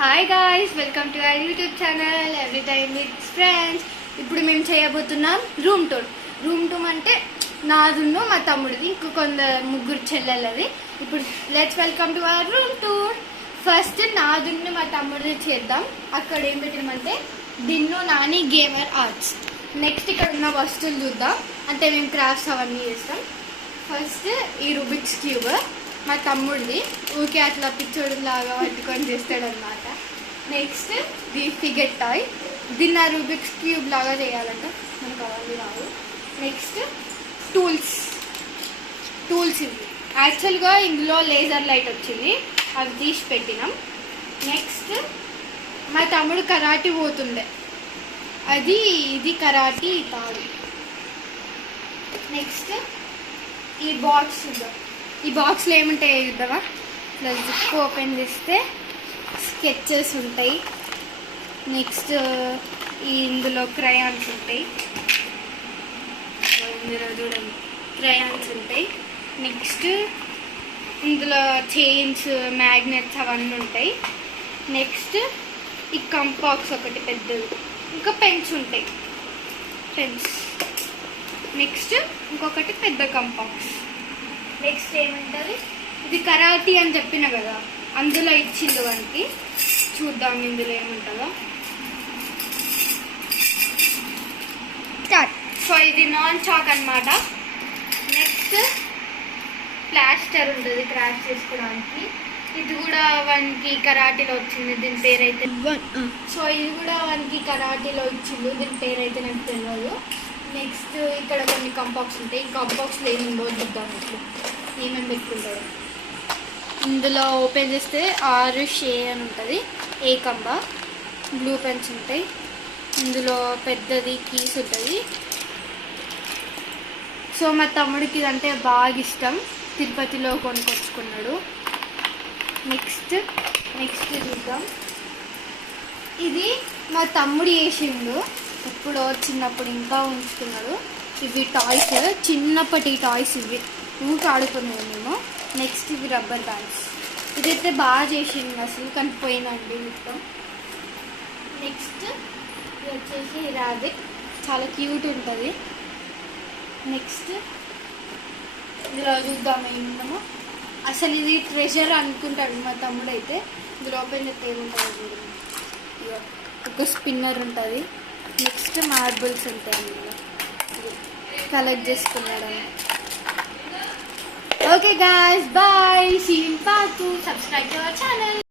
Hi guys, welcome to our YouTube channel every time with friends. ఇప్పుడు మేము చేయబోతున్నాం room tour అంటే నాదును మా తమ్ముడిది, ఇంకో ముగ్గురు చెల్లెలది. ఇప్పుడు let's welcome to our room tour. First నాదును మా తమ్ముడిది చేద్దాం. అక్కడ ఏం పెట్టినామంటే డిన్ను నాని గేమర్ ఆర్ట్స్. నెక్స్ట్ ఇక్కడ ఉన్న వస్తువులు చూద్దాం, అంటే మేము క్రాఫ్ట్స్ అవన్నీ చేస్తాం. ఫస్ట్ ఈ రూబిక్స్ క్యూబ్ మా తమ్ముడిది, ఊకే అట్లా పిచ్చోడు లాగా పట్టుకొని చేస్తాడనమాట. నెక్స్ట్ ది ఫిగర్ టాయ్, దీన్ని రూబిక్స్ క్యూబ్ లాగా చేయాలంట, మనకు అవన్నీ రావు. నెక్స్ట్ టూల్స్ ఇవి యాక్చువల్గా ఇందులో లేజర్ లైట్ వచ్చింది, అవి తీసి పెట్టినాం. నెక్స్ట్ మా తమ్ముడు కరాటీ పోతుండే, ఇది కరాటీ తాడు. నెక్స్ట్ ఈ బాక్స్ చూద్దాం. ఈ బాక్స్లో ఏముంటాయి చూద్దామా? ఇట్లా జిప్ ఓపెన్ చేస్తే స్కెచెస్ ఉంటాయి. నెక్స్ట్ ఇందులో క్రయాన్స్ ఉంటాయి, ఇందులో చూడండి క్రయాన్స్ ఉంటాయి. నెక్స్ట్ ఇందులో చైన్స్, మ్యాగ్నెట్స్ అవన్నీ ఉంటాయి. నెక్స్ట్ ఈ కంపాక్స్ ఒకటి పెద్దది, ఇంకా పెన్స్ ఉంటాయి, పెన్స్. నెక్స్ట్ ఇంకొకటి పెద్ద కంపాక్స్. నెక్స్ట్ ఏమంటారు, ఇది కరాటీ అని చెప్పిన కదా, అందులో ఇచ్చింది వానికి. చూద్దాం ఇందులో ఏముంటుందో. స్టార్ట్. సో ఇది నాన్ చాక్ అనమాట. నెక్స్ట్ ప్లాస్టర్ ఉంటుంది క్రాఫ్ట్ చేసుకోవడానికి. ఇది కూడా వానికి కరాటీలో వచ్చింది, దీని పేరైతే సో ఇది కూడా వానికి కరాటీలో ఇచ్చింది, దీని పేరైతే నాకు తెలియదు. నెక్స్ట్ ఇక్కడ కొన్ని కంపాక్స్ ఉంటాయి. ఈ కంపాక్స్లో ఏముందో చూద్దాం, ఇప్పుడు ఏమేమి పెట్టుకుంటాడు. ఇందులో ఓపెన్ చేస్తే 6 షే అని ఉంటుంది, ఏ కంబ. బ్లూ పెన్స్ ఉంటాయి, ఇందులో పెద్దది కీస్ ఉంటుంది. సో మా తమ్ముడికి ఇదంటే బాగా ఇష్టం, తిరుపతిలో కొనుక్కొచ్చుకున్నాడు. నెక్స్ట్ చూద్దాం. ఇది మా తమ్ముడు వేసిండు, ఎప్పుడో చిన్నప్పుడు ఇంకా ఉంచుకున్నాడు. ఇవి టాయ్స్, చిన్నప్పటి టాయ్స్ ఇవి, ఊరికి ఆడుకున్నాడు మేము. నెక్స్ట్ ఇవి రబ్బర్ బ్యాండ్స్, ఇదైతే బాగా చేసింది అసలు, కానీ పోయినండి మొత్తం. నెక్స్ట్ ఇది వచ్చేసి రాబిట్, చాలా క్యూట్ ఉంటుంది. నెక్స్ట్ ఇందులో చూద్దాం ఏముందో. అసలు ఇది ట్రెజర్ అనుకుంటాడు మా తమ్ముడు అయితే. ఇందులో ఓపెన్ చేస్తే ఏముంటుంది చూడండి, ఒక స్పిన్నర్ ఉంటుంది. నెక్స్ట్ మార్బుల్స్ ఉంటాయి, ఇందులో కలెక్ట్ చేసుకున్నాడు. Okay guys, bye. See you in part 2. Subscribe to our channel.